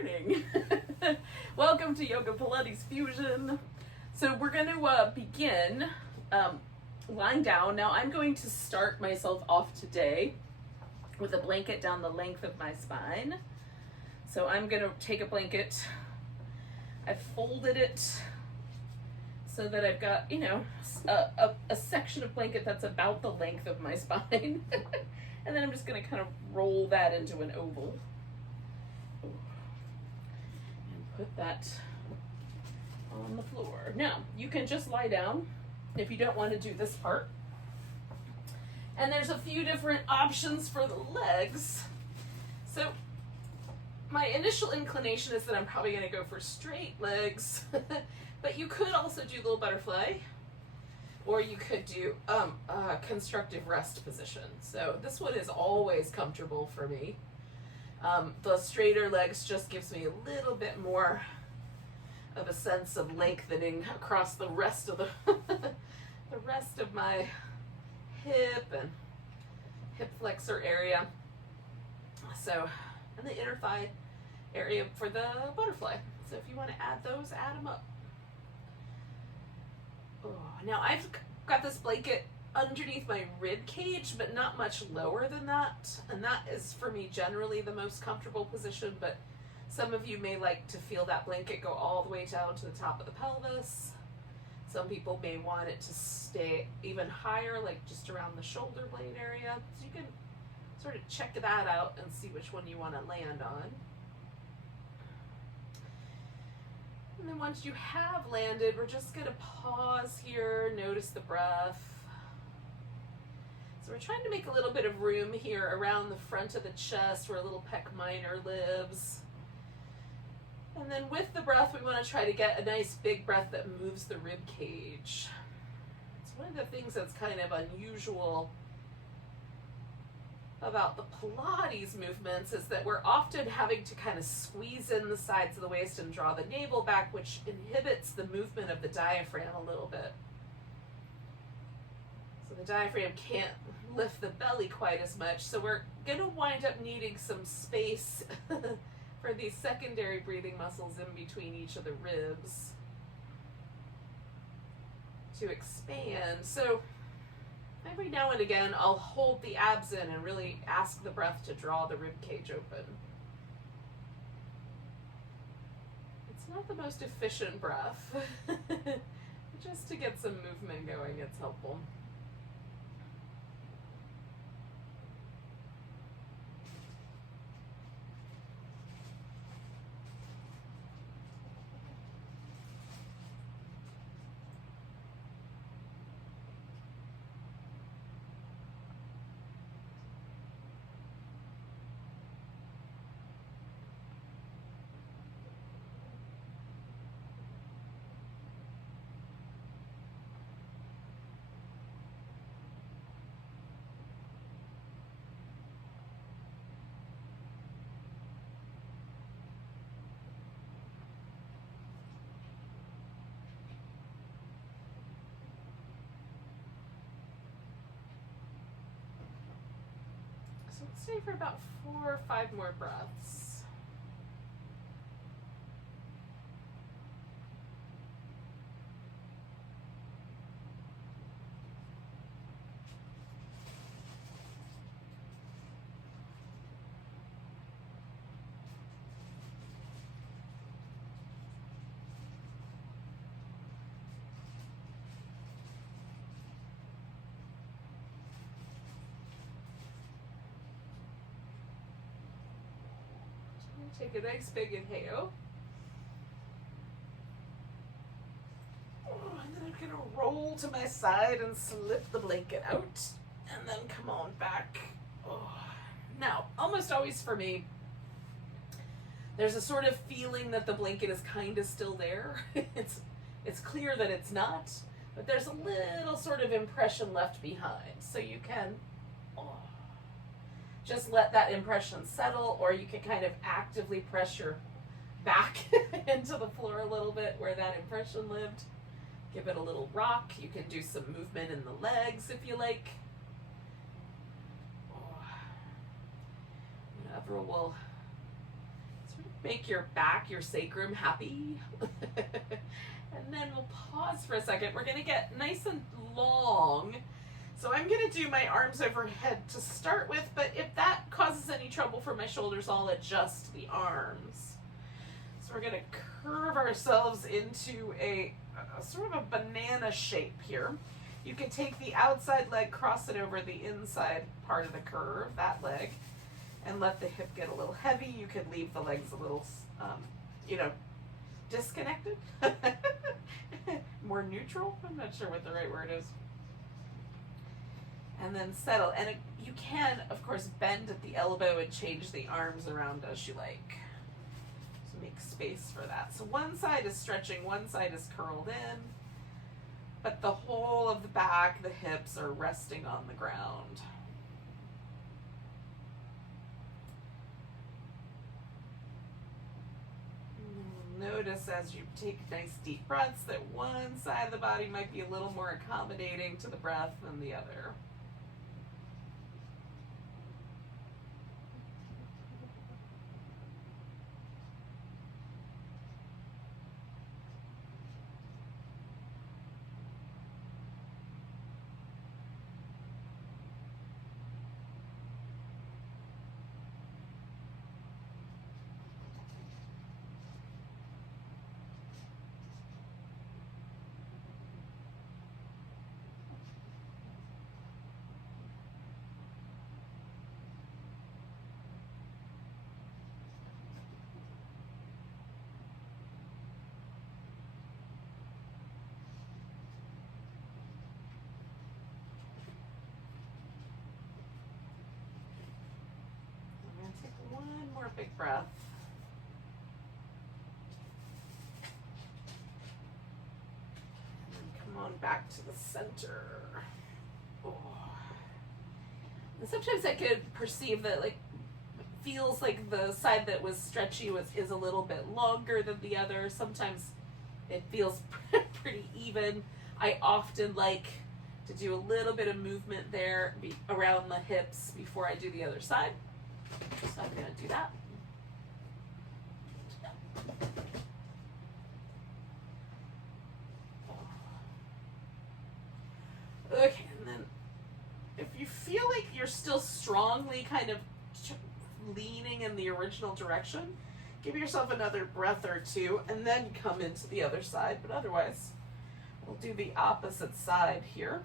morning. Welcome to Yoga Pilates Fusion. So we're going to begin lying down. Now I'm going to start myself off today with a blanket down the length of my spine. So I'm going to take a blanket. I've folded it so that I've got, a section of blanket that's about the length of my spine. And then I'm just going to kind of roll that into an oval. And put that on the floor. Now, you can just lie down if you don't want to do this part. And there's a few different options for the legs. So, my initial inclination is that I'm probably going to go for straight legs. But you could also do little butterfly. Or you could do a constructive rest position. So this one is always comfortable for me. The straighter legs just gives me a little bit more of a sense of lengthening across the rest of the rest of my hip and hip flexor area. So, and the inner thigh area for the butterfly. So if you want to add those, add them up. Oh, now I've got this blanket underneath my rib cage, but not much lower than that. And that is for me generally the most comfortable position, but some of you may like to feel that blanket go all the way down to the top of the pelvis. Some people may want it to stay even higher, like just around the shoulder blade area. So you can sort of check that out and see which one you want to land on. And then once you have landed, we're just going to pause here, notice the breath. So we're trying to make a little bit of room here around the front of the chest where a little pec minor lives. And then with the breath, we want to try to get a nice big breath that moves the rib cage. It's one of the things that's kind of unusual about the Pilates movements is that we're often having to kind of squeeze in the sides of the waist and draw the navel back, which inhibits the movement of the diaphragm a little bit. So the diaphragm can't lift the belly quite as much. So we're going to wind up needing some space for these secondary breathing muscles in between each of the ribs to expand. So every now and again, I'll hold the abs in and really ask the breath to draw the rib cage open. It's not the most efficient breath. Just to get some movement going, it's helpful. So let's stay for about 4 or 5 more breaths. Take a nice big inhale. And then I'm going to roll to my side and slip the blanket out. And then come on back. Now, almost always for me, there's a sort of feeling that the blanket is kind of still there. It's clear that it's not, but there's a little sort of impression left behind. So you can just let that impression settle, or you can kind of actively pressure back into the floor a little bit where that impression lived. Give it a little rock. You can do some movement in the legs if you like. Whatever will sort of Make your back, your sacrum happy. And then we'll pause for a second. We're gonna get nice and long. So I'm gonna do my arms overhead to start with, but if that causes any trouble for my shoulders, I'll adjust the arms. So we're gonna curve ourselves into a sort of a banana shape here. You can take the outside leg, cross it over the inside part of the curve, that leg, and let the hip get a little heavy. You can leave the legs a little, disconnected, more neutral. I'm not sure what the right word is. And then settle. And you can, of course, bend at the elbow and change the arms around as you like. So make space for that. So one side is stretching, one side is curled in, but the whole of the back, the hips are resting on the ground. Notice as you take nice deep breaths that one side of the body might be a little more accommodating to the breath than the other. Big breath. And then come on back to the center. Oh. And sometimes I could perceive that it feels like the side that was stretchy is a little bit longer than the other. Sometimes it feels pretty even. I often like to do a little bit of movement there around the hips before I do the other side. So I'm going to do that. Okay, and then if you feel like you're still strongly kind of leaning in the original direction, give yourself another breath or two and then come into the other side. But otherwise, we'll do the opposite side here.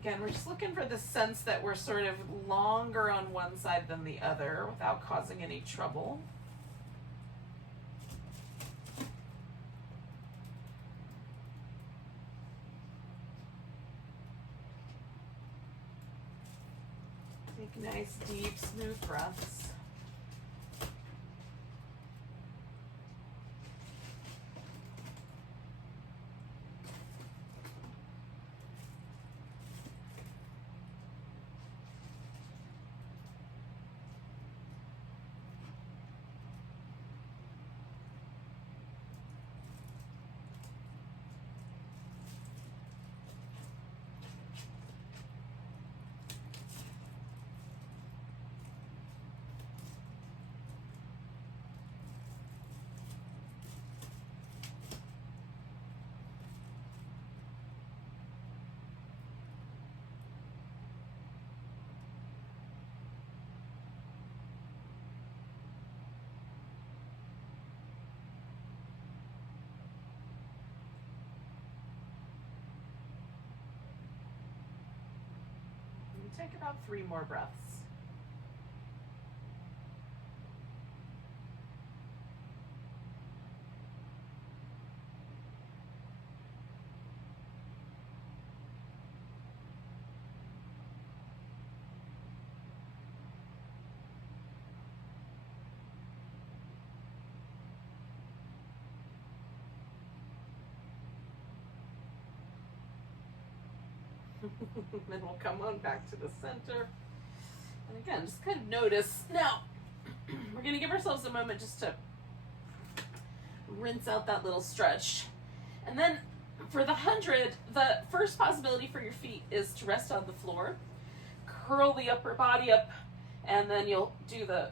Again, we're just looking for the sense that we're sort of longer on one side than the other without causing any trouble. Take nice, deep, smooth breaths. Take about 3 more breaths. Then we'll come on back to the center. And again, just kind of notice. Now, we're going to give ourselves a moment just to rinse out that little stretch. And then for the 100, the first possibility for your feet is to rest on the floor, curl the upper body up, and then you'll do the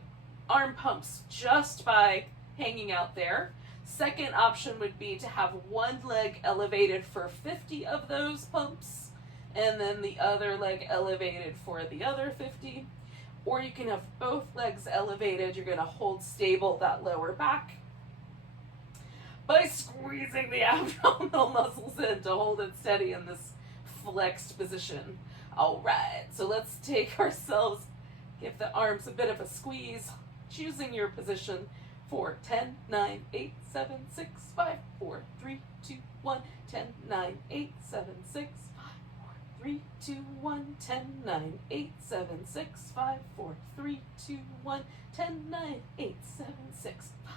arm pumps just by hanging out there. Second option would be to have one leg elevated for 50 of those pumps, and then the other leg elevated for the other 50. Or you can have both legs elevated. You're going to hold stable that lower back by squeezing the abdominal muscles in to hold it steady in this flexed position. All right, so let's take ourselves, give the arms a bit of a squeeze, choosing your position for 10, 9, 8, 7, 6, 5, 4, 3, 2, 1, 10, 9, 8, 7, 6, 5, 4, 3, 2, 1, 10, 9, 8, 7, 6, 5, 4, 3, 2, 1, 10, 9, 8, 7, 6, 5,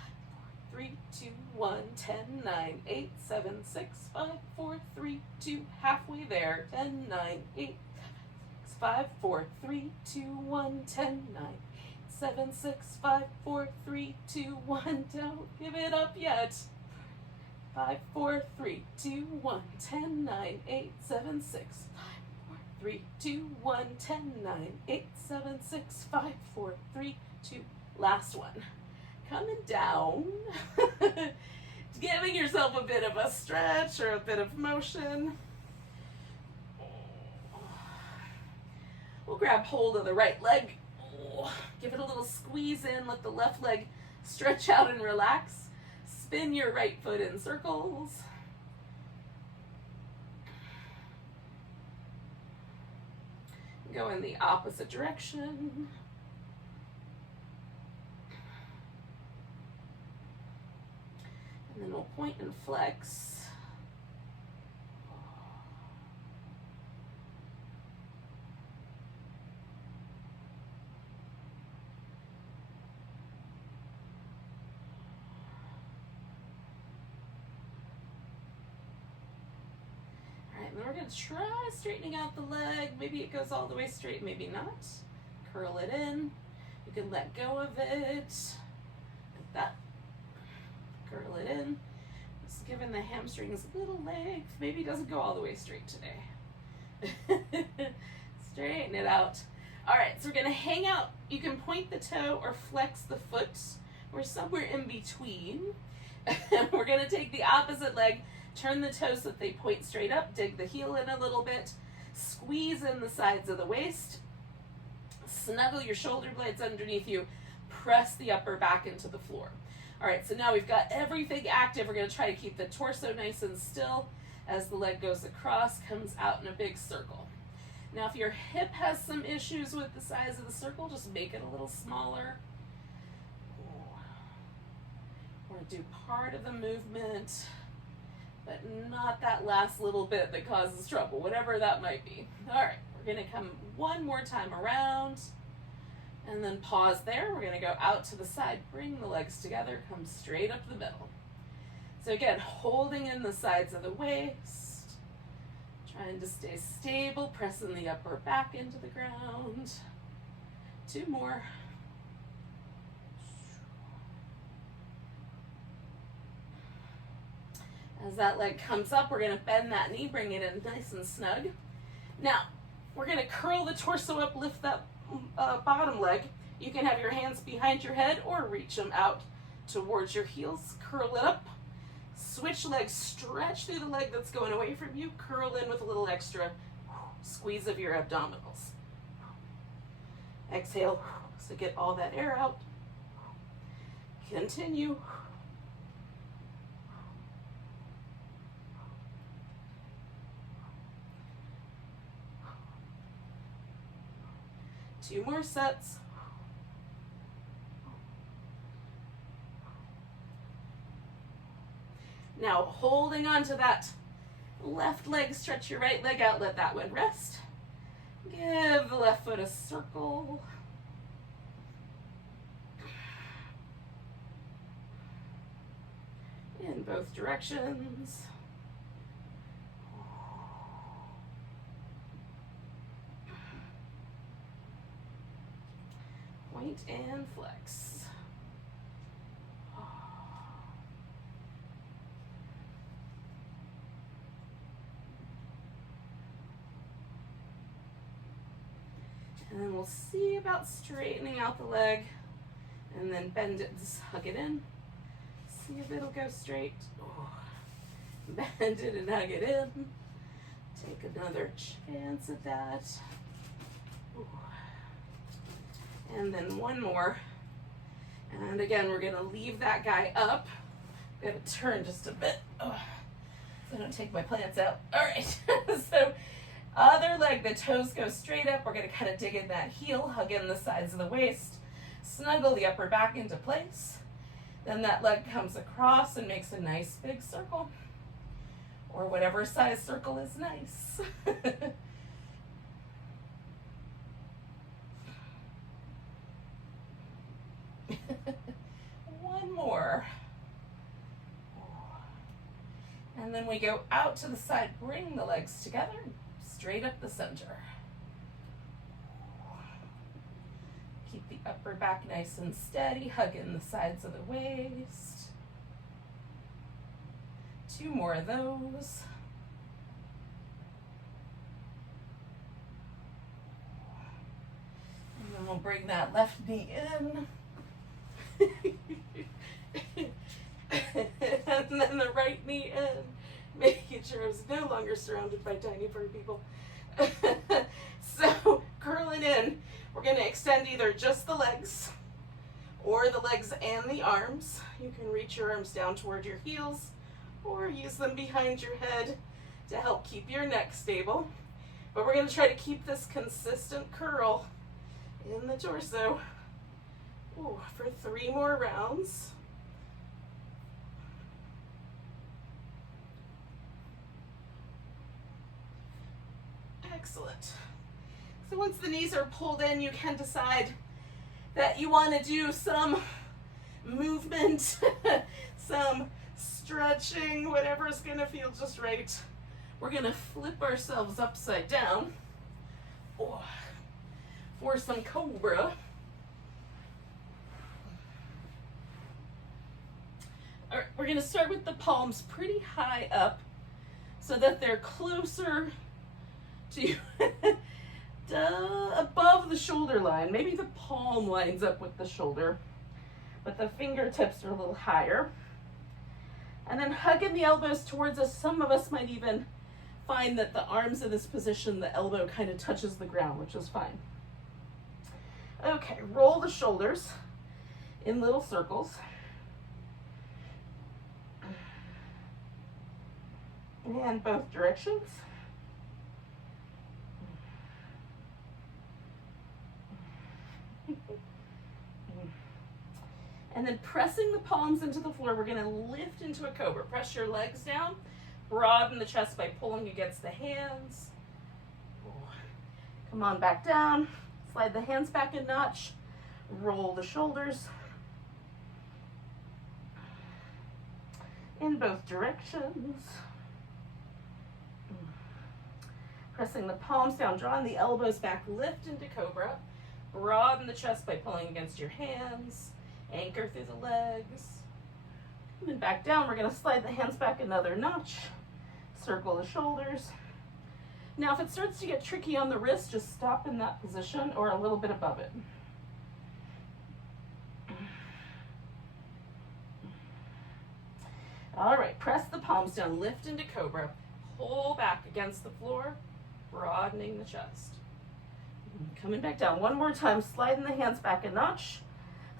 3, 2, 1, 10, 9, 8, 7, 6, 5, 4, 3, 2, halfway there, 10, 9, 8, 5, 4, 3, 2, 1, 10, 9, 7, 6, 5, 4, 3, 2, 1, don't give it up yet. 5, 4, 3, 2, 1, 10, 9, 8, 7, 6, 5, 4, 3, 2, 1, 10, 9, 8, 7, 6, 5, 4, 3, 2, last one. Coming down, giving yourself a bit of a stretch or a bit of motion. We'll grab hold of the right leg, give it a little squeeze in, let the left leg stretch out and relax. Spin your right foot in circles. Go in the opposite direction. And then we'll point and flex. All right, and then we're going to try straightening out the leg. Maybe it goes all the way straight, maybe not. Curl it in. You can let go of it. Like that. Curl it in. Just giving the hamstrings a little length. Maybe it doesn't go all the way straight today. Straighten it out. All right, so we're gonna hang out. You can point the toe or flex the foot. We're somewhere in between. We're gonna take the opposite leg, turn the toes so that they point straight up, dig the heel in a little bit, squeeze in the sides of the waist, snuggle your shoulder blades underneath you, press the upper back into the floor. All right, so now we've got everything active. We're going to try to keep the torso nice and still as the leg goes across, comes out in a big circle. Now, if your hip has some issues with the size of the circle, just make it a little smaller. Or do part of the movement, but not that last little bit that causes trouble, whatever that might be. All right, we're going to come one more time around. And then pause there. We're going to go out to the side, bring the legs together, come straight up the middle. So again, holding in the sides of the waist, trying to stay stable, pressing the upper back into the ground. 2 more. As that leg comes up, we're going to bend that knee, bring it in nice and snug. Now, we're going to curl the torso up, lift that bottom leg. You can have your hands behind your head or reach them out towards your heels. Curl it up. Switch legs, stretch through the leg that's going away from you. Curl in with a little extra squeeze of your abdominals. Exhale, so get all that air out. Continue. Two more sets. Now holding on to that left leg, stretch your right leg out, let that one rest. Give the left foot a circle. In both directions. Point and flex. And then we'll see about straightening out the leg, and then bend it, just hug it in. See if it'll go straight. Oh. Bend it and hug it in. Take another chance at that. Ooh. And then one more. And again, we're gonna leave that guy up. I'm gonna turn just a bit. Oh, so I don't take my plants out. All right, so other leg, the toes go straight up. We're gonna kind of dig in that heel, hug in the sides of the waist, snuggle the upper back into place. Then that leg comes across and makes a nice big circle, or whatever size circle is nice. One more. And then we go out to the side, bring the legs together, straight up the center. Keep the upper back nice and steady, hug in the sides of the waist. Two more of those. And then we'll bring that left knee in. And then the right knee in, making sure I was no longer surrounded by tiny furry people. So curling in, we're going to extend either just the legs or the legs and the arms. You can reach your arms down toward your heels or use them behind your head to help keep your neck stable. But we're going to try to keep this consistent curl in the torso. Ooh, for 3 more rounds. Excellent. So once the knees are pulled in, you can decide that you want to do some movement, some stretching, whatever's going to feel just right. We're going to flip ourselves upside down for some Cobra. All right, we're going to start with the palms pretty high up so that they're closer to above the shoulder line. Maybe the palm lines up with the shoulder, but the fingertips are a little higher. And then hugging the elbows towards us. Some of us might even find that the arms in this position, the elbow kind of touches the ground, which is fine. Okay, roll the shoulders in little circles. And both directions. And then pressing the palms into the floor, we're going to lift into a Cobra. Press your legs down, broaden the chest by pulling against the hands. Come on back down, slide the hands back a notch, roll the shoulders in both directions. Pressing the palms down, drawing the elbows back, lift into Cobra. Broaden the chest by pulling against your hands. Anchor through the legs. And then back down, we're going to slide the hands back another notch. Circle the shoulders. Now, if it starts to get tricky on the wrist, just stop in that position or a little bit above it. All right, press the palms down, lift into Cobra. Pull back against the floor, broadening the chest. Coming back down one more time, sliding the hands back a notch.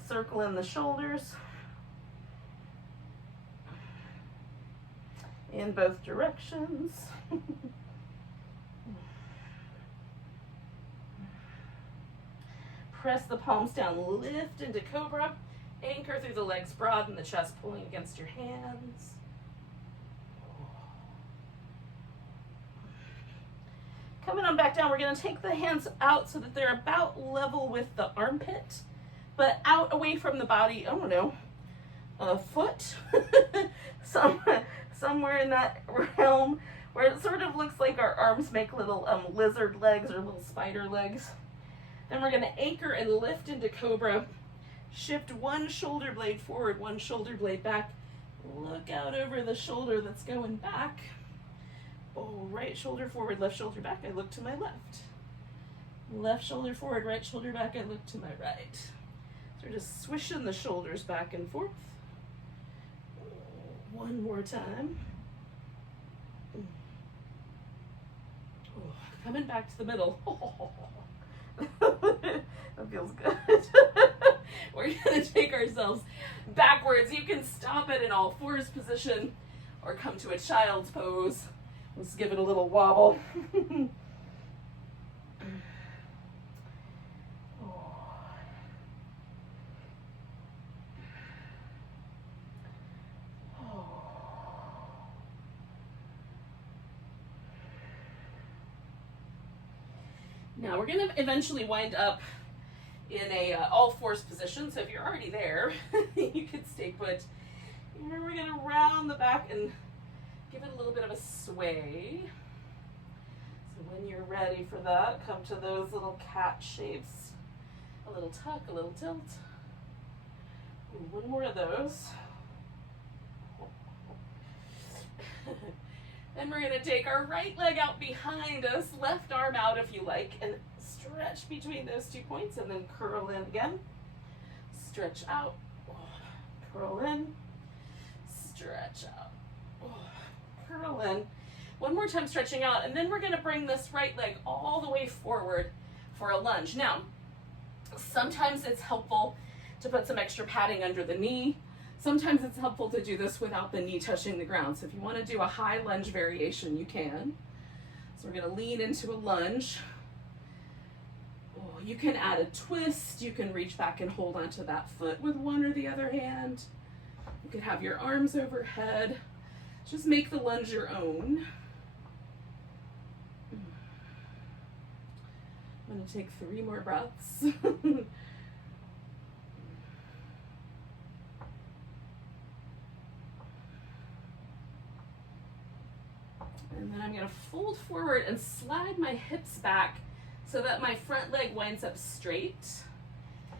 Circle in the shoulders in both directions. Press the palms down, lift into Cobra, anchor through the legs, broaden the chest, pulling against your hands. Coming on back down, we're going to take the hands out so that they're about level with the armpit, but out away from the body, I don't know, a foot, somewhere in that realm, where it sort of looks like our arms make little lizard legs or little spider legs. Then we're going to anchor and lift into Cobra. Shift one shoulder blade forward, one shoulder blade back. Look out over the shoulder that's going back. Oh, right shoulder forward, left shoulder back. I look to my left. Left shoulder forward, right shoulder back, and look to my right. So we're just swishing the shoulders back and forth. One more time. Coming back to the middle. That feels good. We're gonna take ourselves backwards. You can stop it in all fours position or come to a child's pose. Let's give it a little wobble. Now we're going to eventually wind up in a all fours position. So if you're already there, you can stay put. Here we're going to round the back and give it a little bit of a sway. So when you're ready for that, come to those little cat shapes. A little tuck, a little tilt. Ooh, one more of those. Then we're going to take our right leg out behind us, left arm out if you like, and stretch between those 2 points, and then curl in again. Stretch out, curl in, stretch out, curl in. One more time stretching out, and then we're going to bring this right leg all the way forward for a lunge. Now, sometimes it's helpful to put some extra padding under the knee. Sometimes it's helpful to do this without the knee touching the ground. So if you want to do a high lunge variation, you can. So we're going to lean into a lunge. Oh, you can add a twist. You can reach back and hold onto that foot with one or the other hand. You could have your arms overhead. Just make the lunge your own. I'm going to take 3 more breaths. And then I'm going to fold forward and slide my hips back so that my front leg winds up straight.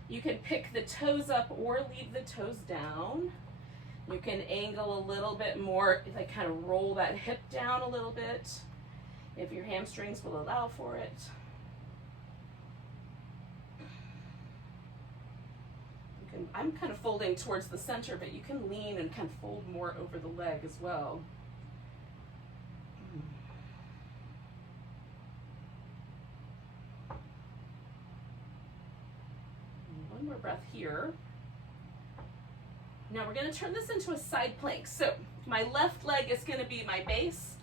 You can pick the toes up or leave the toes down. You can angle a little bit more if I kind of roll that hip down a little bit, if your hamstrings will allow for it. I'm kind of folding towards the center, but you can lean and kind of fold more over the leg as well. One more breath here. Now we're going to turn this into a side plank. So my left leg is going to be my base,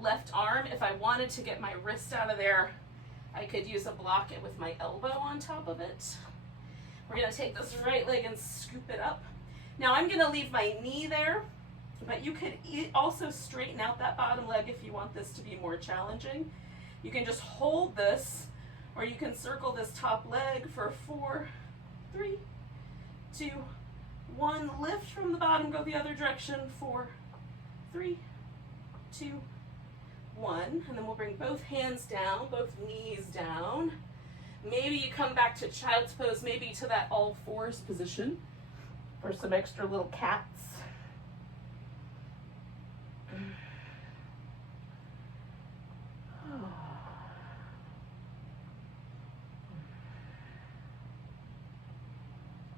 left arm. If I wanted to get my wrist out of there, I could use a block it with my elbow on top of it. We're going to take this right leg and scoop it up. Now I'm going to leave my knee there, but you could also straighten out that bottom leg if you want this to be more challenging. You can just hold this, or you can circle this top leg for 4, 3, 2, 1. Lift from the bottom, go the other direction. 4, 3, 2, 1. And then we'll bring both hands down, both knees down. Maybe you come back to child's pose, maybe to that all fours position for some extra little cats.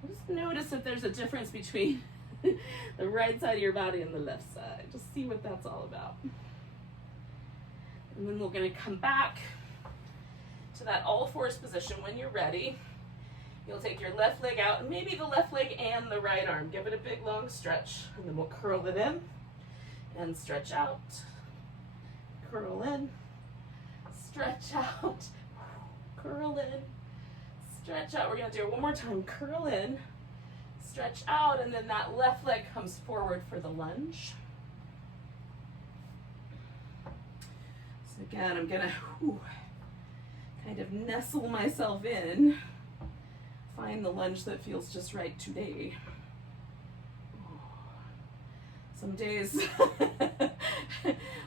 Just notice if there's a difference between the right side of your body and the left side. Just see what that's all about. And then we're going to come back to that all fours position. When you're ready, you'll take your left leg out, and maybe the left leg and the right arm. Give it a big long stretch, and then we'll curl it in and stretch out. Curl in, stretch out, curl in, stretch out. We're going to do it one more time. Curl in, stretch out, and then that left leg comes forward for the lunge. So again, I'm going to kind of nestle myself in, find the lunge that feels just right today. Some days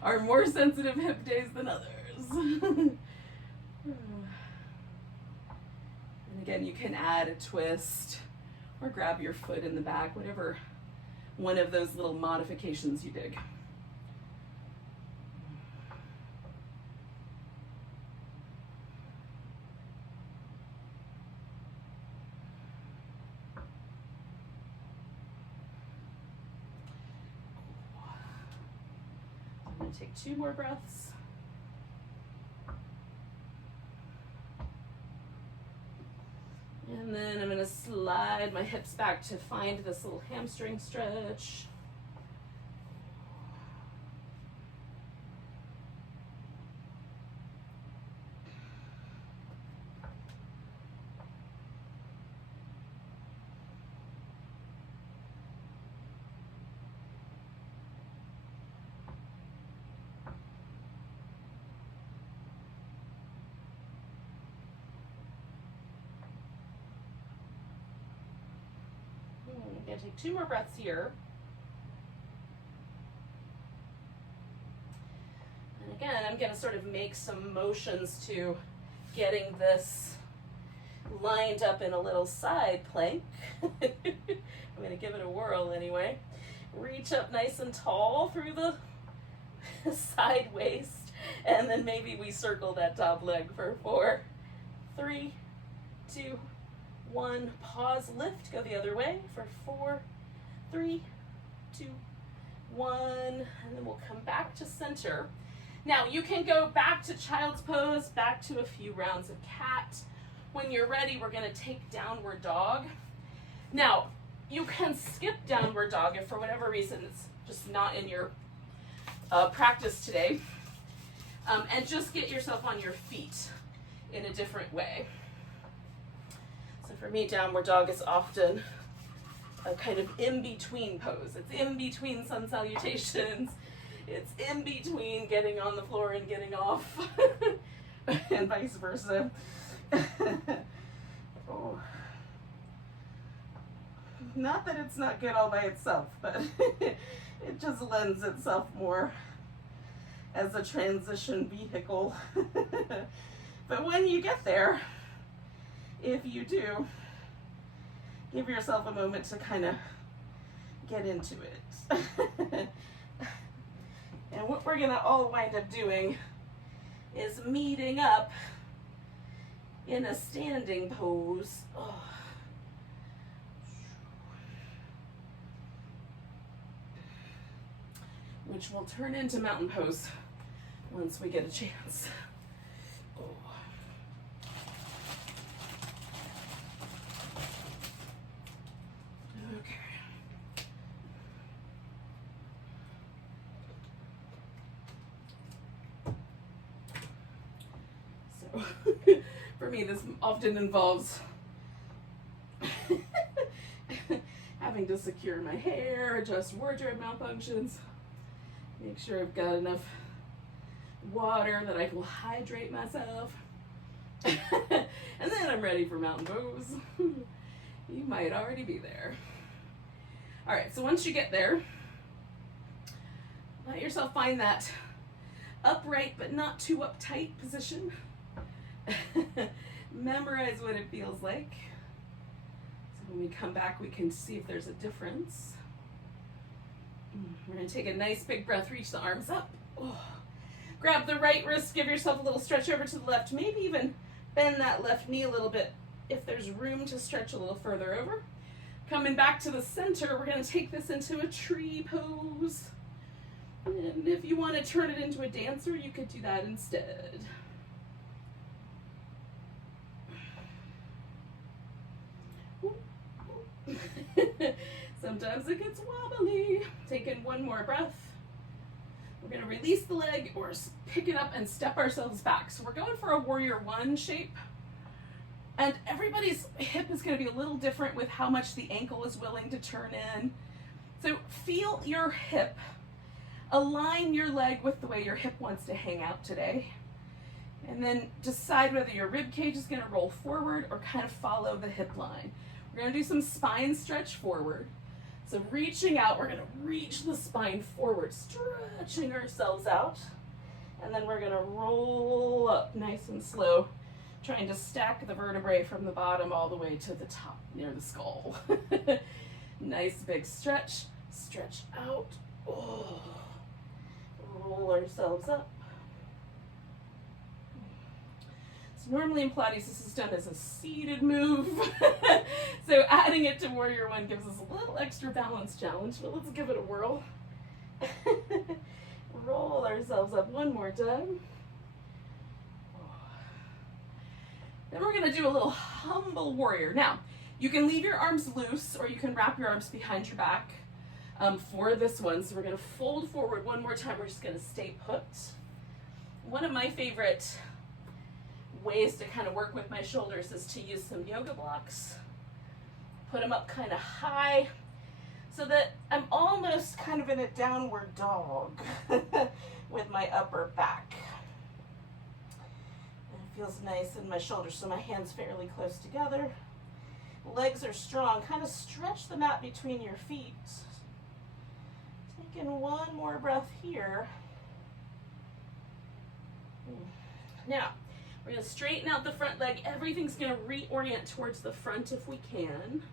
are more sensitive hip days than others. And again, you can add a twist or grab your foot in the back, whatever one of those little modifications you dig. going to take 2 more breaths. And then I'm going to slide my hips back to find this little hamstring stretch. I'm going to take 2 more breaths here. And again, I'm going to sort of make some motions to getting this lined up in a little side plank. I'm going to give it a whirl anyway. Reach up nice and tall through the side waist, and then maybe we circle that top leg for 4, 3, 2, 1, pause, lift, go the other way for 4, 3, 2, 1, and then we'll come back to center. Now you can go back to child's pose, back to a few rounds of cat. When you're ready, we're going to take downward dog. Now, you can skip downward dog if for whatever reason it's just not in your practice today, and just get yourself on your feet in a different way. So for me, downward dog is often a kind of in-between pose. It's in between sun salutations. It's in between getting on the floor and getting off, and vice versa. Oh. Not that it's not good all by itself, but it just lends itself more as a transition vehicle. But when you get there, if you do, give yourself a moment to kind of get into it. And what we're going to all wind up doing is meeting up in a standing pose. Oh. Which will turn into mountain pose once we get a chance. Oh. Okay. So, for me, this often involves having to secure my hair, adjust wardrobe malfunctions, make sure I've got enough water that I will hydrate myself. And then I'm ready for mountain pose. You might already be there. All right, so once you get there, let yourself find that upright but not too uptight position. Memorize what it feels like. So when we come back, we can see if there's a difference. We're going to take a nice big breath, reach the arms up. Oh. Grab the right wrist, give yourself a little stretch over to the left, maybe even bend that left knee a little bit if there's room to stretch a little further over. Coming back to the center, we're going to take this into a tree pose. And if you want to turn it into a dancer, you could do that instead. Sometimes it gets wobbly. Take in 1 more breath. We're going to release the leg or pick it up and step ourselves back. So we're going for a warrior 1 shape. And everybody's hip is going to be a little different with how much the ankle is willing to turn in. So feel your hip. Align your leg with the way your hip wants to hang out today. And then decide whether your rib cage is going to roll forward or kind of follow the hip line. We're going to do some spine stretch forward. So reaching out, we're going to reach the spine forward, stretching ourselves out. And then we're going to roll up nice and slow, trying to stack the vertebrae from the bottom all the way to the top near the skull. Nice big stretch, stretch out. Oh. Roll ourselves up. So normally in Pilates, this is done as a seated move. So adding it to Warrior 1 gives us a little extra balance challenge, but let's give it a whirl. roll ourselves up one more time. Then we're gonna do a little humble warrior. Now, you can leave your arms loose or you can wrap your arms behind your back for this one. So we're gonna fold forward one more time. We're just gonna stay put. One of my favorite ways to kind of work with my shoulders is to use some yoga blocks. Put them up kind of high so that I'm almost kind of in a downward dog with my upper back. And it feels nice in my shoulders, so my hands fairly close together. Legs are strong. Kind of stretch the mat between your feet. Taking one more breath here. Now, we're going to straighten out the front leg. Everything's going to reorient towards the front if we can.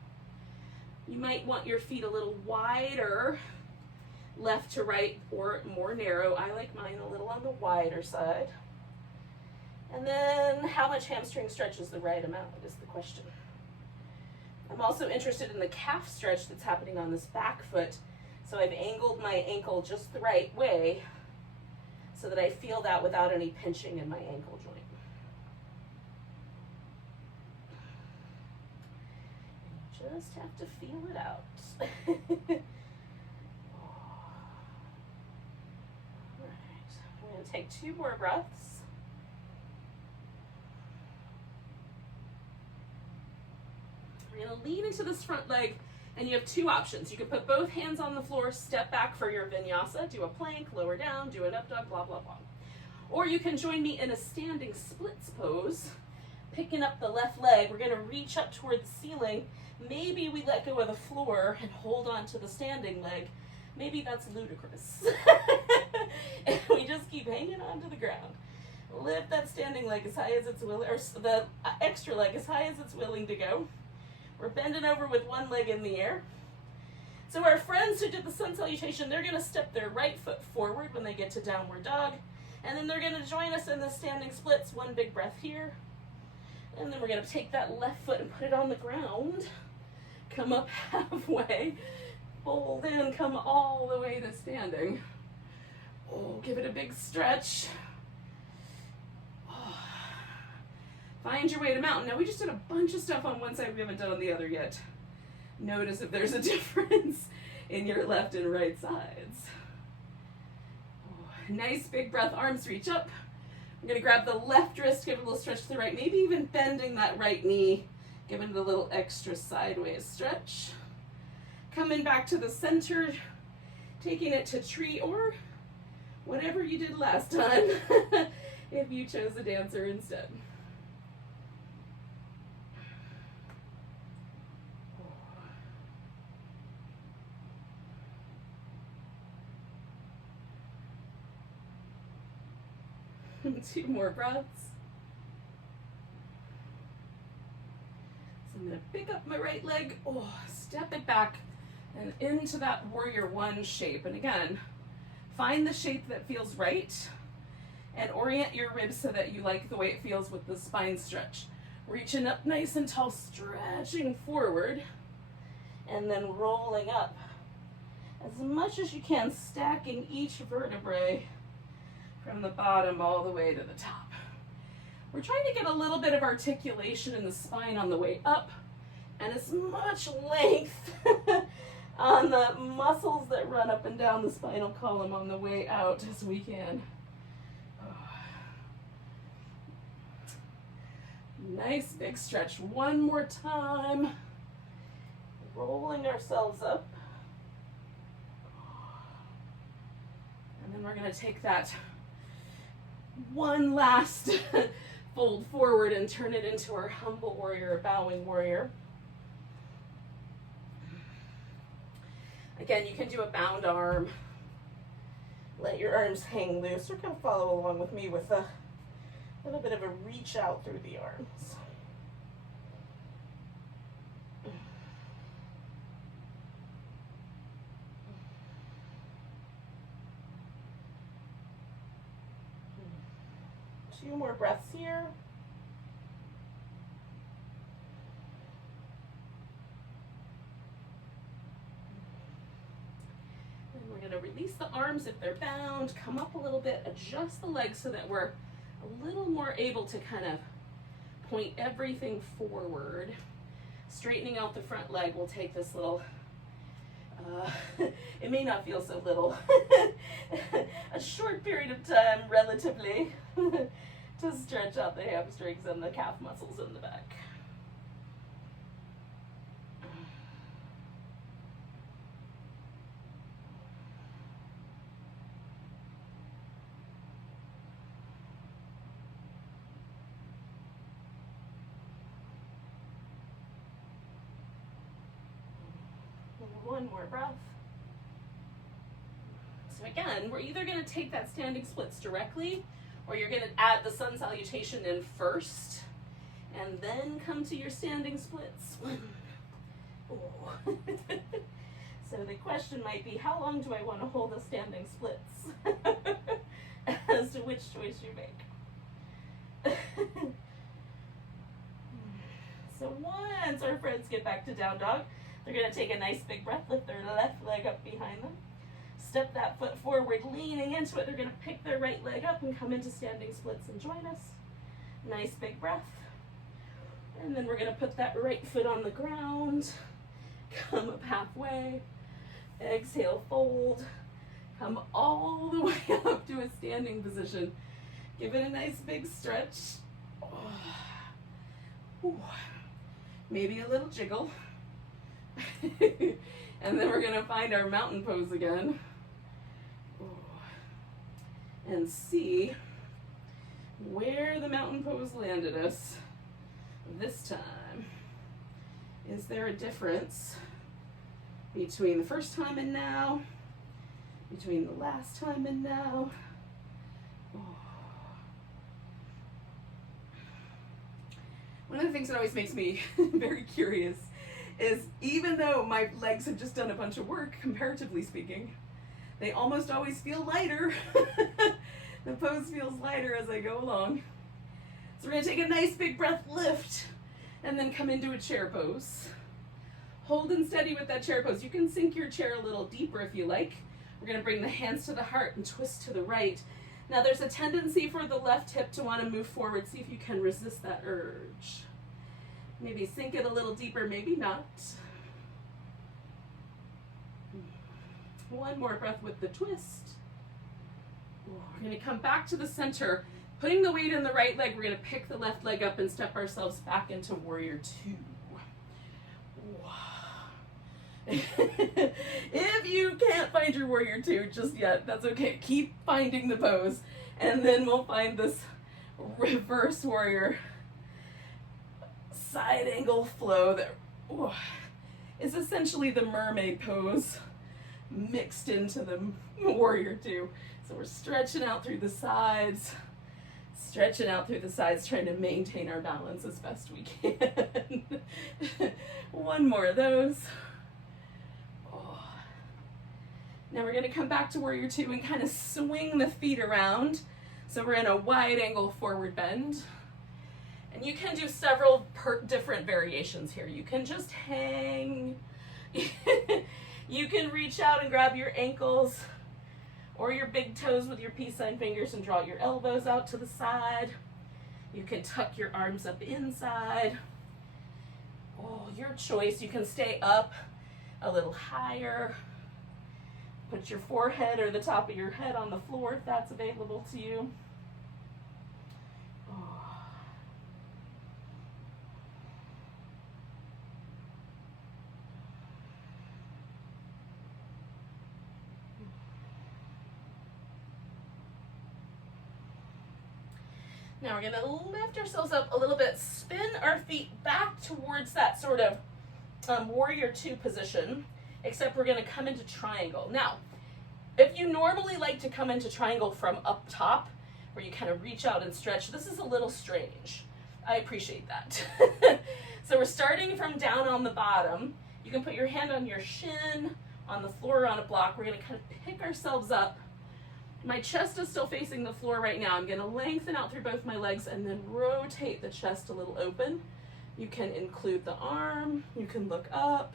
You might want your feet a little wider, left to right, or more narrow. I like mine a little on the wider side. And then, how much hamstring stretch is the right amount is the question. I'm also interested in the calf stretch that's happening on this back foot. So I've angled my ankle just the right way so that I feel that without any pinching in my ankle joint. Just have to feel it out. All right, I'm going to take 2 more breaths. We're going to lean into this front leg, and you have 2 options. You can put both hands on the floor, step back for your vinyasa, do a plank, lower down, do an up dog, blah, blah, blah. Or you can join me in a standing splits pose, picking up the left leg. We're going to reach up toward the ceiling. Maybe we let go of the floor and hold on to the standing leg. Maybe that's ludicrous. And we just keep hanging on to the ground. Lift that standing leg as high as it's willing, or the extra leg as high as it's willing to go. We're bending over with one leg in the air. So our friends who did the sun salutation, they're going to step their right foot forward when they get to downward dog. And then they're going to join us in the standing splits. One big breath here. And then we're going to take that left foot and put it on the ground. Come up halfway. Fold in, come all the way to standing. Oh, give it a big stretch. Oh. Find your way to mountain. Now we just did a bunch of stuff on one side we haven't done on the other yet. Notice if there's a difference in your left and right sides. Oh, nice big breath, arms reach up. I'm gonna grab the left wrist, give it a little stretch to the right, maybe even bending that right knee, giving it a little extra sideways stretch. Coming back to the center, taking it to tree or whatever you did last time if you chose a dancer instead. Two more breaths. So I'm going to pick up my right leg, step it back and into that warrior one shape. And again, find the shape that feels right and orient your ribs so that you like the way it feels with the spine stretch. Reaching up nice and tall, stretching forward, and then rolling up as much as you can, stacking each vertebrae from the bottom all the way to the top. We're trying to get a little bit of articulation in the spine on the way up and as much length on the muscles that run up and down the spinal column on the way out as we can. Nice big stretch. One more time. Rolling ourselves up. And then we're going to take that one last fold forward and turn it into our humble warrior, or bowing warrior. Again, you can do a bound arm. Let your arms hang loose, or kind of follow along with me with a little bit of a reach out through the arms. Two more breaths here. And we're going to release the arms if they're bound, come up a little bit, adjust the legs so that we're a little more able to kind of point everything forward. Straightening out the front leg will take this little, it may not feel so little, a short period of time relatively to stretch out the hamstrings and the calf muscles in the back. One more breath. So again, we're either going to take that standing splits directly, or you're going to add the sun salutation in first, and then come to your standing splits. So the question might be, how long do I want to hold the standing splits? As to which choice you make. So once our friends get back to down dog, they're going to take a nice big breath, lift their left leg up behind them. Step that foot forward, leaning into it. They're going to pick their right leg up and come into standing splits and join us. Nice big breath. And then we're going to put that right foot on the ground. Come up halfway. Exhale, fold. Come all the way up to a standing position. Give it a nice big stretch. Ooh. Maybe a little jiggle. And then we're going to find our mountain pose again. And see where the mountain pose landed us this time. Is there a difference between the first time and now? Between the last time and now? One of the things that always makes me very curious is, even though my legs have just done a bunch of work, comparatively speaking, they almost always feel lighter. The pose feels lighter as I go along. So we're going to take a nice big breath, lift, and then come into a chair pose. Hold and steady with that chair pose. You can sink your chair a little deeper if you like. We're going to bring the hands to the heart and twist to the right. Now there's a tendency for the left hip to want to move forward. See if you can resist that urge. Maybe sink it a little deeper, maybe not. One more breath with the twist. We're going to come back to the center. Putting the weight in the right leg, we're going to pick the left leg up and step ourselves back into warrior two. If you can't find your warrior two just yet, that's okay. Keep finding the pose, and then we'll find this reverse warrior side angle flow that is essentially the mermaid pose mixed into the warrior two. So we're stretching out through the sides, trying to maintain our balance as best we can. One more of those. Now we're going to come back to warrior two and kind of swing the feet around. So we're in a wide angle forward bend. And you can do several different variations here. You can just hang. You can reach out and grab your ankles or your big toes with your peace sign fingers and draw your elbows out to the side. You can tuck your arms up inside. Your choice. You can stay up a little higher. Put your forehead or the top of your head on the floor if that's available to you. Now we're going to lift ourselves up a little bit, spin our feet back towards that sort of warrior two position, except we're going to come into triangle. Now, if you normally like to come into triangle from up top, where you kind of reach out and stretch, this is a little strange. I appreciate that. So we're starting from down on the bottom. You can put your hand on your shin, on the floor, or on a block. We're going to kind of pick ourselves up. My chest is still facing the floor right now. I'm going to lengthen out through both my legs and then rotate the chest a little open. You can include the arm, you can look up,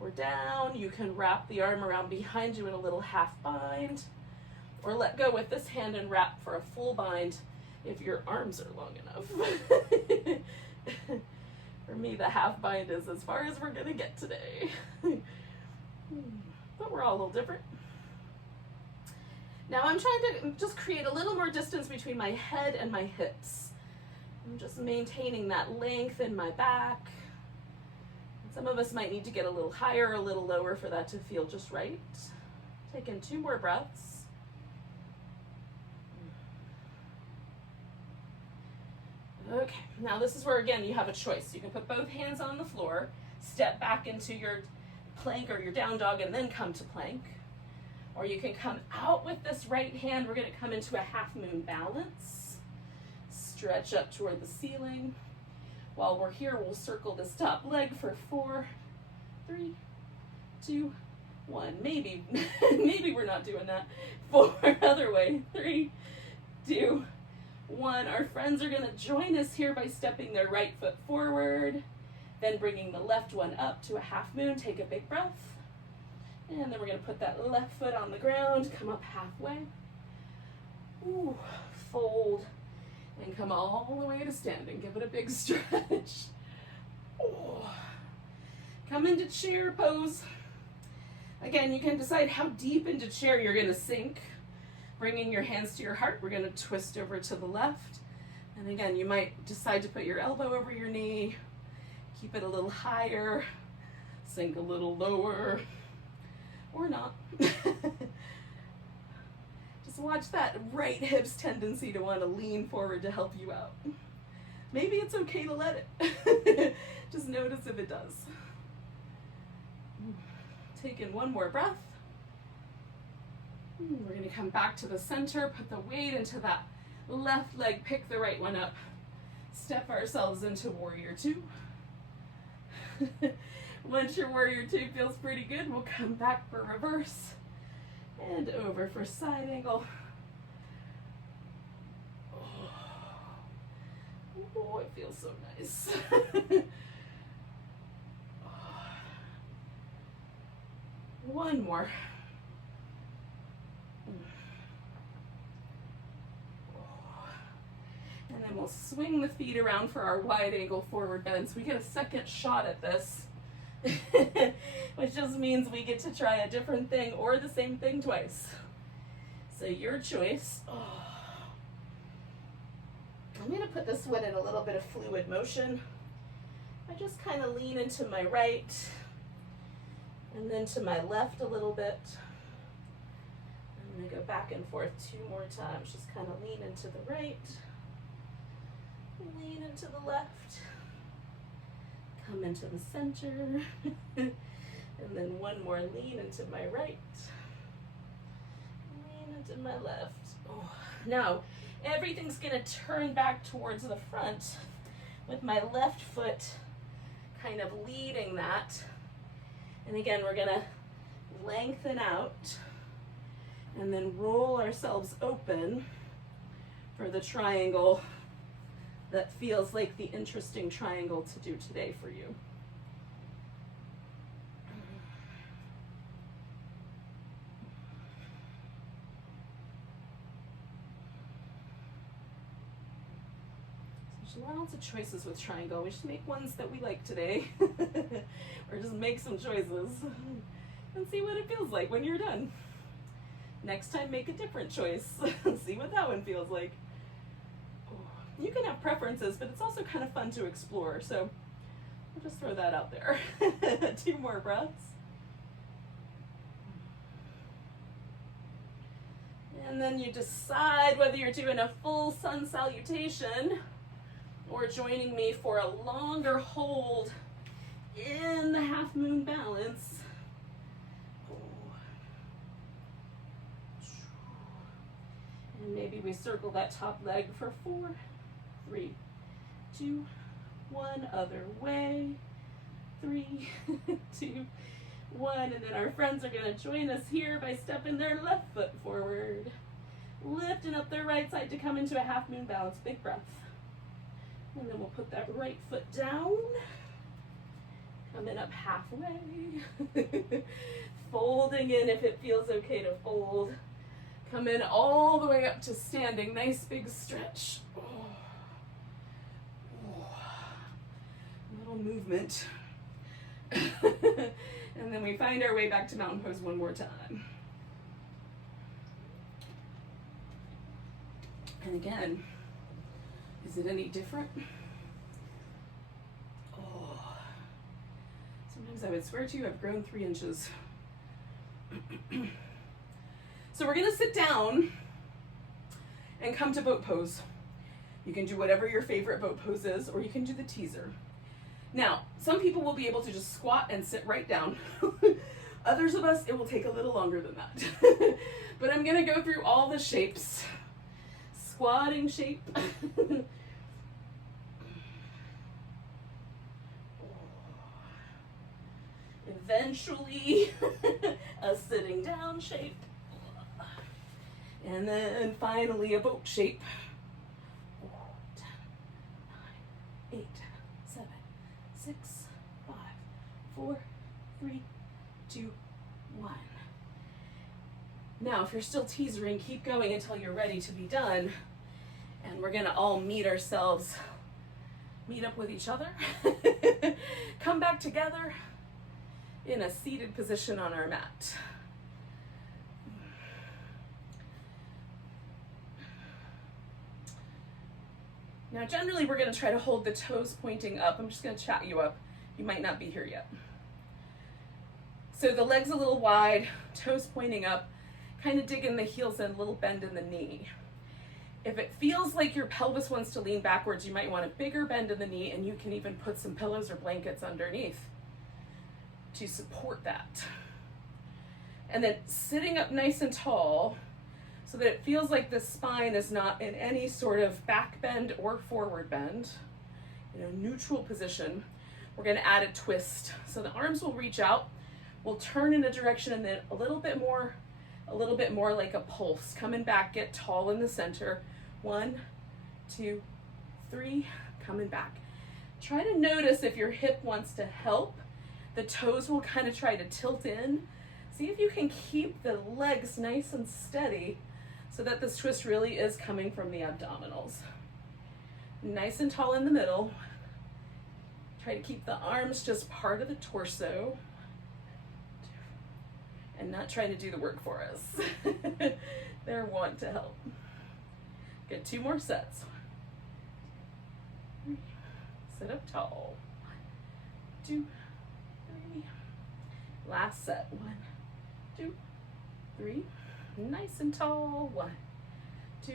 or down. You can wrap the arm around behind you in a little half bind, or let go with this hand and wrap for a full bind if your arms are long enough. For me, the half bind is as far as we're gonna get today. But we're all a little different. Now I'm trying to just create a little more distance between my head and my hips. I'm just maintaining that length in my back. Some of us might need to get a little higher or a little lower for that to feel just right. Take in 2 more breaths. Okay, now this is where, again, you have a choice. You can put both hands on the floor, step back into your plank or your down dog, and then come to plank. Or you can come out with this right hand. We're going to come into a half moon balance. Stretch up toward the ceiling. While we're here, we'll circle this top leg for 4, 3, 2, 1. Maybe we're not doing that. 4, other way. 3, 2, 1. Our friends are going to join us here by stepping their right foot forward, then bringing the left one up to a half moon. Take a big breath. And then we're going to put that left foot on the ground, come up halfway. Ooh, fold, and come all the way to standing. Give it a big stretch. Oh. Come into chair pose. Again, you can decide how deep into chair you're going to sink. Bringing your hands to your heart, we're going to twist over to the left. And again, you might decide to put your elbow over your knee, keep it a little higher, sink a little lower, or not. Just watch that right hip's tendency to want to lean forward to help you out. Maybe it's okay to let it. Just notice if it does. Take in 1 more breath. We're going to come back to the center, put the weight into that left leg, pick the right one up, step ourselves into warrior 2. Once your warrior 2 feels pretty good, we'll come back for reverse and over for side angle. Oh, it feels so nice. One more. And then we'll swing the feet around for our wide angle forward bend. So we get a second shot at this, which just means we get to try a different thing or the same thing twice. So your choice. Oh. I'm going to put this one in a little bit of fluid motion. I just kind of lean into my right and then to my left a little bit. I'm going to go back and forth 2 more times. Just kind of lean into the right. Lean into the left, come into the center, and then 1 more lean into my right, lean into my left. Oh. Now, everything's going to turn back towards the front with my left foot kind of leading that. And again, we're going to lengthen out and then roll ourselves open for the triangle that feels like the interesting triangle to do today for you. So there's lots of choices with triangle. We should make ones that we like today, or just make some choices and see what it feels like when you're done. Next time, make a different choice. See what that one feels like. You can have preferences, but it's also kind of fun to explore, so I'll just throw that out there. 2 more breaths. And then you decide whether you're doing a full sun salutation or joining me for a longer hold in the half moon balance. And maybe we circle that top leg for 4, 3, 2, 1, other way, 3, 2, 1, and then our friends are going to join us here by stepping their left foot forward, lifting up their right side to come into a half moon balance. Big breath. And then we'll put that right foot down, Coming up halfway. Folding in if it feels okay to fold. Come in all the way up to standing. Nice big stretch. Oh. Oh. Little movement. And then we find our way back to mountain pose one more time. And again, is it any different? Oh. Sometimes I would swear to you I've grown 3 inches. So we're gonna sit down and come to boat pose. You can do whatever your favorite boat pose is, or you can do the teaser. Now, some people will be able to just squat and sit right down. Others of us, it will take a little longer than that. But I'm gonna go through all the shapes. Squatting shape. Eventually, a sitting down shape. And then finally a boat shape. 10, 9, 8, 7, 6, 5, 4, 3, 2, 1. Now, if you're still teasering, keep going until you're ready to be done. And we're gonna all meet ourselves, meet up with each other, come back together in a seated position on our mat. Now, generally, we're gonna try to hold the toes pointing up. I'm just gonna chat you up. You might not be here yet. So the legs a little wide, toes pointing up, kind of dig in the heels and a little bend in the knee. If it feels like your pelvis wants to lean backwards, you might want a bigger bend in the knee, and you can even put some pillows or blankets underneath to support that. And then sitting up nice and tall so that it feels like the spine is not in any sort of back bend or forward bend, in a neutral position. We're gonna add a twist. So the arms will reach out, we'll turn in a direction, and then a little bit more like a pulse. Coming back, get tall in the center. 1, 2, 3, coming back. Try to notice if your hip wants to help. The toes will kind of try to tilt in. See if you can keep the legs nice and steady so that this twist really is coming from the abdominals. Nice and tall in the middle. Try to keep the arms just part of the torso and not trying to do the work for us. They're want to help. Get 2 more sets. Sit up tall. 1, 2, 3. Last set. 1, 2, 3. Nice and tall. 1, 2,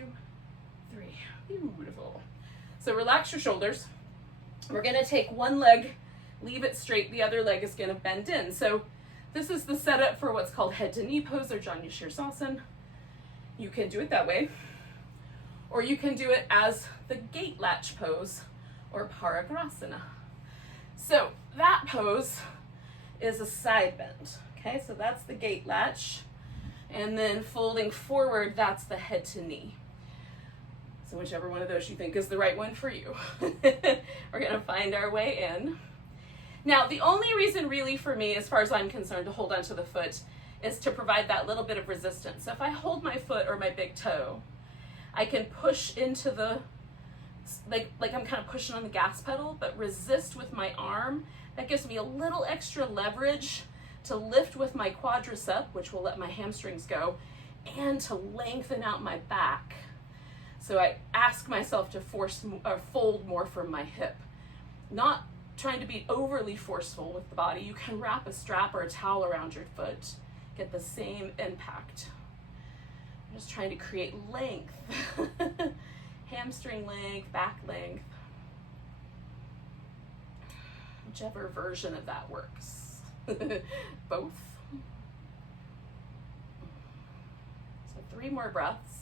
3. Beautiful. So relax your shoulders. We're gonna take one leg, leave it straight. The other leg is gonna bend in. So this is the setup for what's called head to knee pose or Janu Shirsasana. You can do it that way, or you can do it as the gate latch pose or Parigrasana. So that pose is a side bend. Okay, so that's the gate latch. And then folding forward, that's the head to knee. So whichever one of those you think is the right one for you. We're gonna find our way in. Now, the only reason really for me, as far as I'm concerned, to hold onto the foot is to provide that little bit of resistance. So if I hold my foot or my big toe, I can push into the, like I'm kind of pushing on the gas pedal, but resist with my arm. That gives me a little extra leverage to lift with my quadricep, which will let my hamstrings go, and to lengthen out my back. So I ask myself to fold more from my hip. Not trying to be overly forceful with the body. You can wrap a strap or a towel around your foot, get the same impact. I'm just trying to create length. Hamstring length, back length. Whichever version of that works. Both. So 3 more breaths.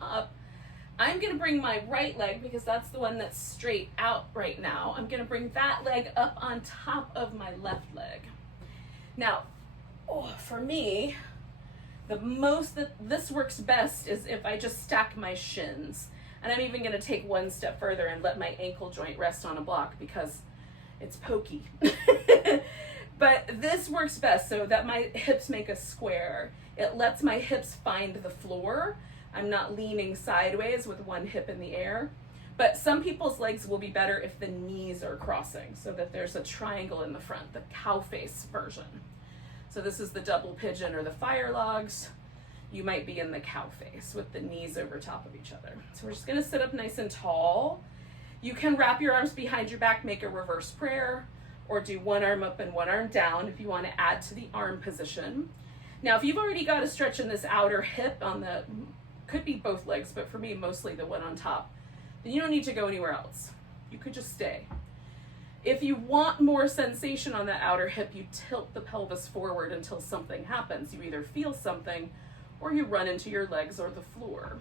Up. I'm going to bring my right leg, because that's the one that's straight out right now. I'm going to bring that leg up on top of my left leg. Now, for me, the most that this works best is if I just stack my shins. And I'm even going to take one step further and let my ankle joint rest on a block because it's pokey. But this works best so that my hips make a square. It lets my hips find the floor. I'm not leaning sideways with one hip in the air. But some people's legs will be better if the knees are crossing so that there's a triangle in the front, the cow face version. So this is the double pigeon or the fire logs. You might be in the cow face with the knees over top of each other. So we're just gonna sit up nice and tall. You can wrap your arms behind your back, make a reverse prayer, or do one arm up and one arm down if you want to add to the arm position. Now, if you've already got a stretch in this outer hip on the, could be both legs, but for me, mostly the one on top, then you don't need to go anywhere else. You could just stay. If you want more sensation on that outer hip, you tilt the pelvis forward until something happens. You either feel something or you run into your legs or the floor,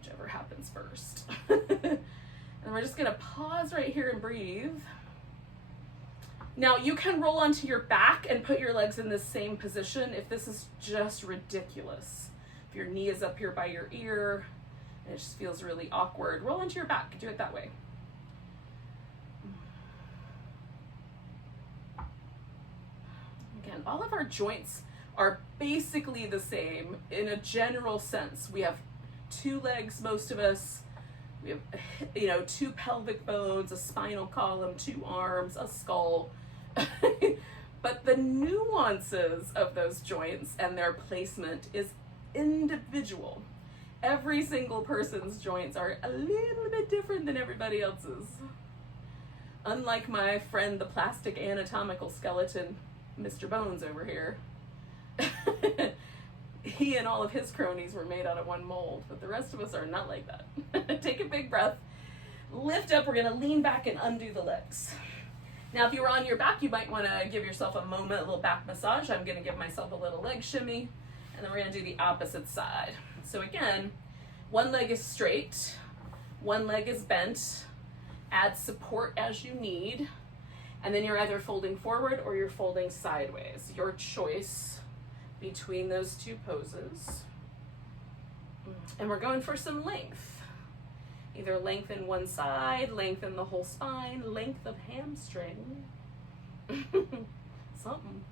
whichever happens first. And we're just gonna pause right here and breathe. Now you can roll onto your back and put your legs in the same position if this is just ridiculous. If your knee is up here by your ear and it just feels really awkward, roll onto your back, do it that way. Again, all of our joints are basically the same in a general sense. We have two legs, most of us. We have, two pelvic bones, a spinal column, two arms, a skull. But the nuances of those joints and their placement is individual. Every single person's joints are a little bit different than everybody else's. Unlike my friend, the plastic anatomical skeleton, Mr. Bones over here. He and all of his cronies were made out of one mold, but the rest of us are not like that. Take a big breath, lift up, we're gonna lean back and undo the legs. Now, if you were on your back, you might wanna give yourself a moment, a little back massage. I'm gonna give myself a little leg shimmy, and then we're gonna do the opposite side. So again, one leg is straight, one leg is bent, add support as you need, and then you're either folding forward or you're folding sideways. Your choice between those two poses. And we're going for some length. Either lengthen one side, lengthen the whole spine, length of hamstring. Something.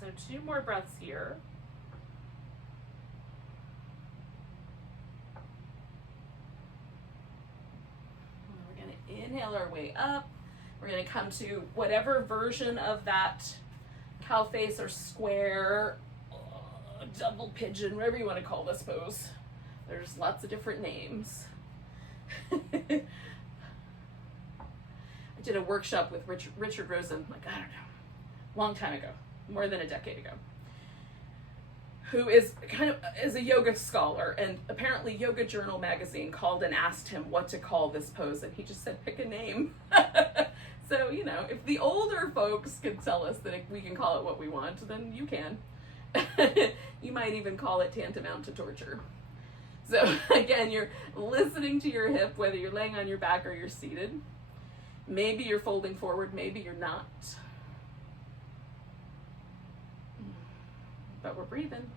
So 2 more breaths here. We're going to inhale our way up. We're going to come to whatever version of that cow face or square, double pigeon, whatever you want to call this pose. There's lots of different names. I did a workshop with Richard Rosen, I don't know, long time ago. More than a decade ago, who is is a yoga scholar, and apparently Yoga Journal magazine called and asked him what to call this pose, and he just said, pick a name. So, if the older folks can tell us that we can call it what we want, then you can. You might even call it tantamount to torture. So again, you're listening to your hip, whether you're laying on your back or you're seated. Maybe you're folding forward, maybe you're not. But we're breathing.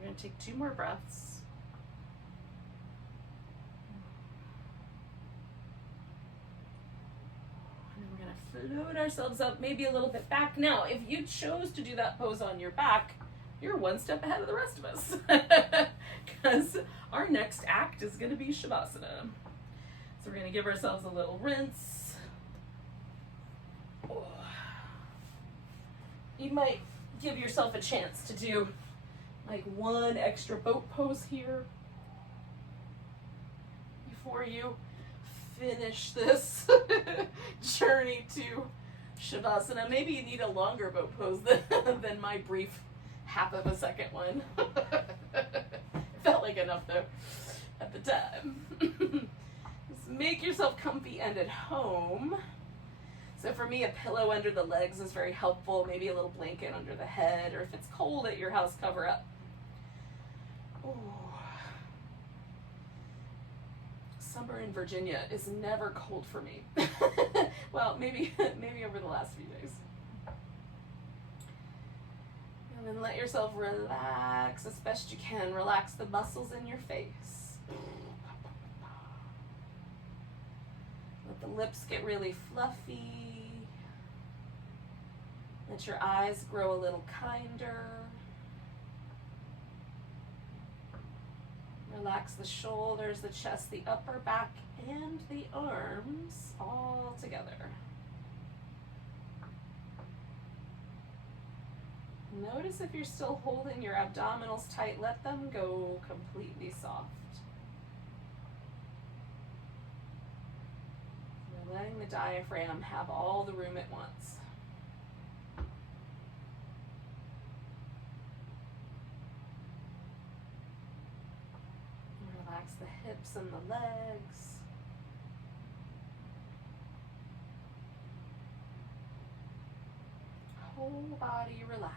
We're going to take 2 more breaths. float ourselves up, maybe a little bit back. Now, if you chose to do that pose on your back, you're one step ahead of the rest of us. Because our next act is going to be Shavasana. So we're going to give ourselves a little rinse. Oh. You might give yourself a chance to do like one extra boat pose here before you finish this journey to Shavasana. Maybe you need a longer boat pose than my brief half of a second one. Felt like enough though at the time. Just make yourself comfy and at home. So for me, a pillow under the legs is very helpful. Maybe a little blanket under the head, or if it's cold at your house, cover up. Ooh. Summer in Virginia is never cold for me. Well, maybe over the last few days. And then let yourself relax as best you can. Relax the muscles in your face. Let the lips get really fluffy. Let your eyes grow a little kinder. Relax the shoulders, the chest, the upper back, and the arms all together. Notice if you're still holding your abdominals tight, let them go completely soft. You're letting the diaphragm have all the room at once. Relax the hips and the legs. Whole body relaxed.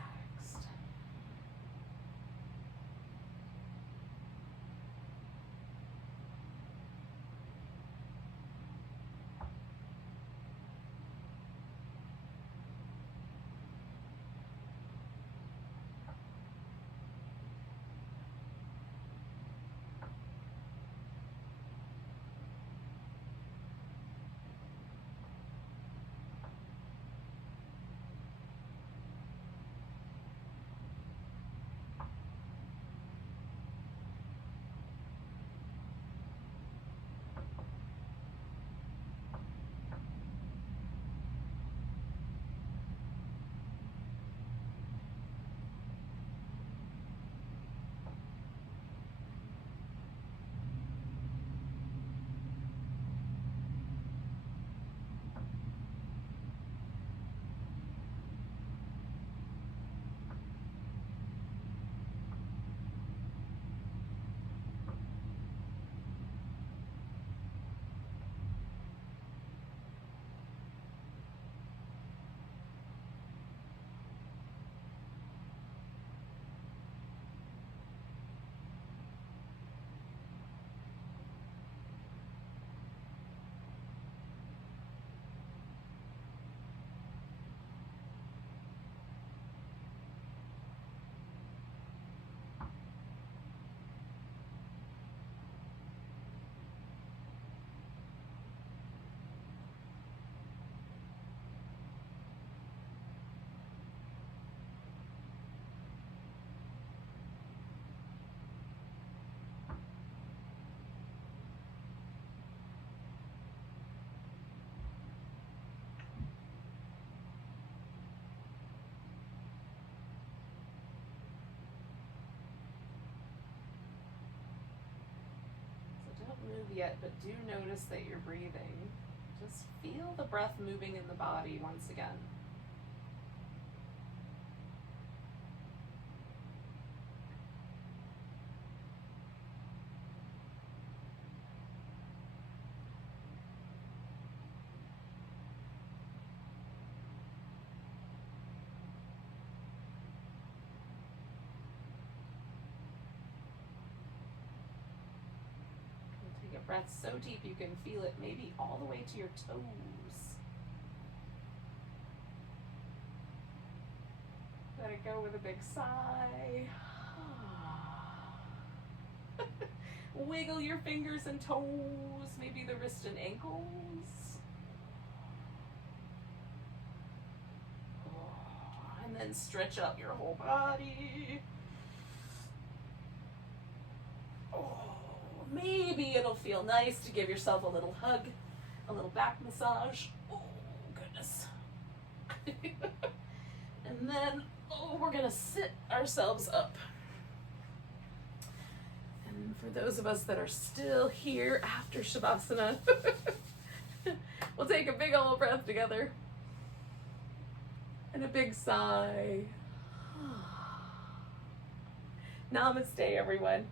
Move yet, but do notice that you're breathing. Just feel the breath moving in the body once again. Breath so deep you can feel it maybe all the way to your toes. Let it go with a big sigh. Wiggle your fingers and toes, maybe the wrist and ankles. And then stretch out your whole body. Oh, maybe it'll feel nice to give yourself a little hug, a little back massage. Oh, goodness. And then, we're gonna sit ourselves up. And for those of us that are still here after Shavasana, we'll take a big old breath together. And a big sigh. Namaste, everyone.